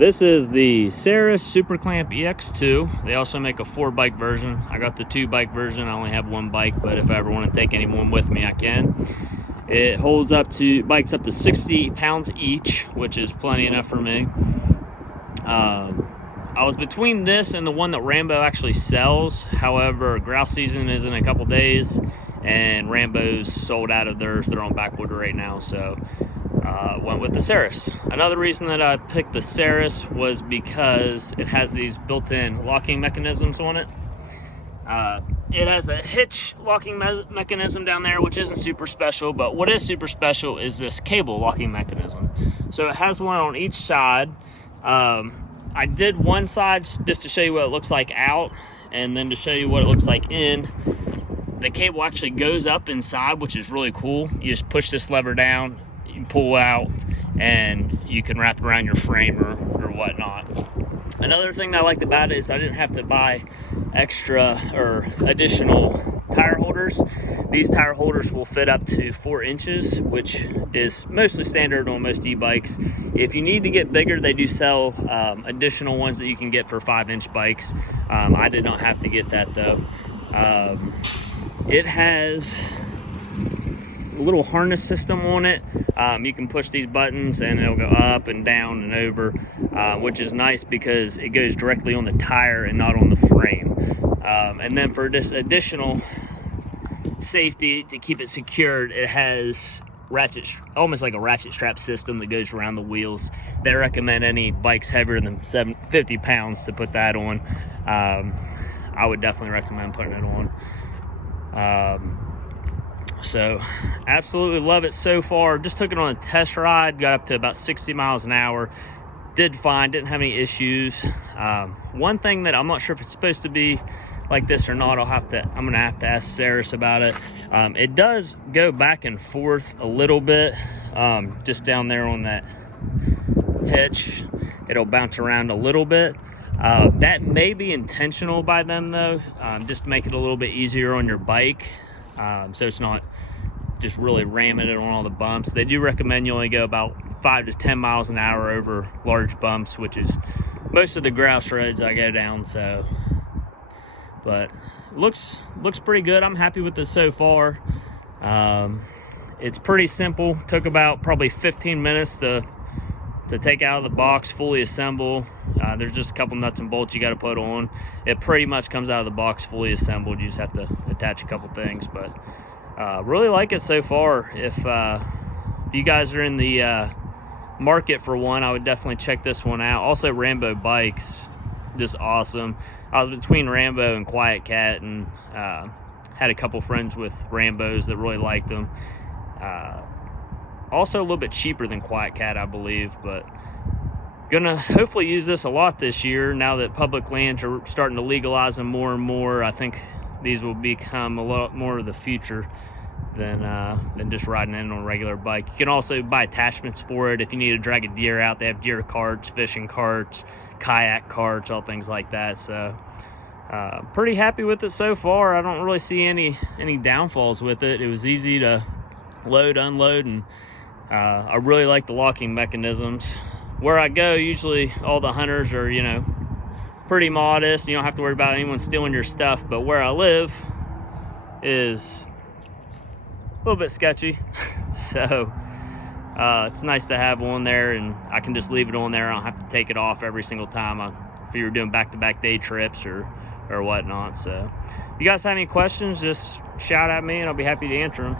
This is the Saris SuperClamp EX2. They also make a 4-bike version. I got the 2-bike version. I only have 1 bike, but if I ever want to take anyone with me, I can. It holds up to, bikes up to 60 pounds each, which is plenty enough for me. I was between this and the one that Rambo actually sells. However, grouse season is in a couple days, and Rambo's sold out of theirs. They're on back order right now, so went with the Saris. Another reason that I picked the Saris was because it has these built-in locking mechanisms on it. It has a hitch locking mechanism down there, which isn't super special, but what is super special is this cable locking mechanism. So it has one on each side. I did one side just to show you what it looks like out, and then to show you what it looks like in. The cable actually goes up inside, which is really cool. You just push this lever down, you pull out, and you can wrap it around your frame or whatnot. Another thing that I liked about it is I didn't have to buy extra or additional tire holders. These tire holders will fit up to 4 inches, which is mostly standard on most e-bikes. If you need to get bigger, they do sell additional ones that you can get for 5-inch bikes. I did not have to get that though. It has a little harness system on it. You can push these buttons and it'll go up and down and over, which is nice because it goes directly on the tire and not on the frame. And then for this additional safety to keep it secured, it has almost like a ratchet strap system that goes around the wheels. They recommend any bikes heavier than 50 pounds to put that on. I would definitely recommend putting it on. So absolutely love it so far. Just took it on a test ride, got up to about 60 miles an hour. Didn't have any issues. One thing that I'm not sure if it's supposed to be like this or not, I'm gonna have to ask Saris about it. It does go back and forth a little bit, just down there on that hitch. It'll bounce around a little bit. That may be intentional by them though, just to make it a little bit easier on your bike. So it's not just really ramming it on all the bumps. They do recommend you only go about 5 to 10 miles an hour over large bumps, which is most of the grouse roads I go down. So, but looks pretty good. I'm happy with this so far. It's pretty simple. Took about probably 15 minutes to take out of the box, fully assemble. There's just a couple nuts and bolts you got to put on. It pretty much comes out of the box fully assembled. You just have to attach a couple things, but really like it so far. If you guys are in the market for one, I would definitely check this one out. Also, Rambo bikes, just awesome. I was between Rambo and Quiet Cat, and had a couple friends with Rambos that really liked them. Also a little bit cheaper than Quiet Cat, I believe, but gonna hopefully use this a lot this year now that public lands are starting to legalize them more and more. I think these will become a lot more of the future than just riding in on a regular bike. You can also buy attachments for it if you need to drag a deer out. They have deer carts, fishing carts, kayak carts, all things like that. So pretty happy with it so far. I don't really see any downfalls with it. It was easy to load, unload, and I really like the locking mechanisms. Where I go, usually all the hunters are, you know, pretty modest. You don't have to worry about anyone stealing your stuff. But where I live is a little bit sketchy. So it's nice to have one there, and I can just leave it on there. I don't have to take it off every single time if you're doing back-to-back day trips or whatnot. So if you guys have any questions, just shout at me and I'll be happy to answer them.